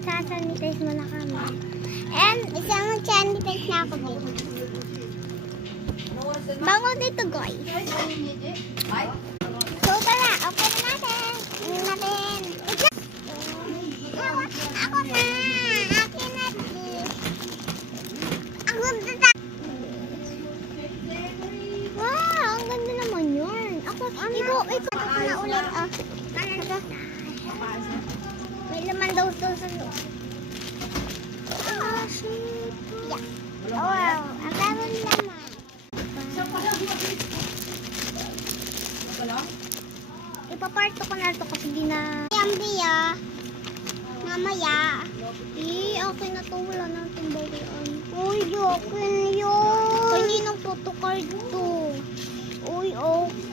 Magsasanitize muna kami. And isang sanitize na ako din. Bango dito, guys. So, tara. Okay na natin. Ano natin? Ako na. Akin na. Ako na. Wow, ang ganda naman yun. Ikaw na ulit. May laman daw to sa loob. Yeah. Wow, ang daming laman. Ipaparto ko na ito kasi di na... Biya. Mamaya. Okay na to. Wala na itong bawian. Uy, okay na yun. Kaninang photocard to. Uy, okay.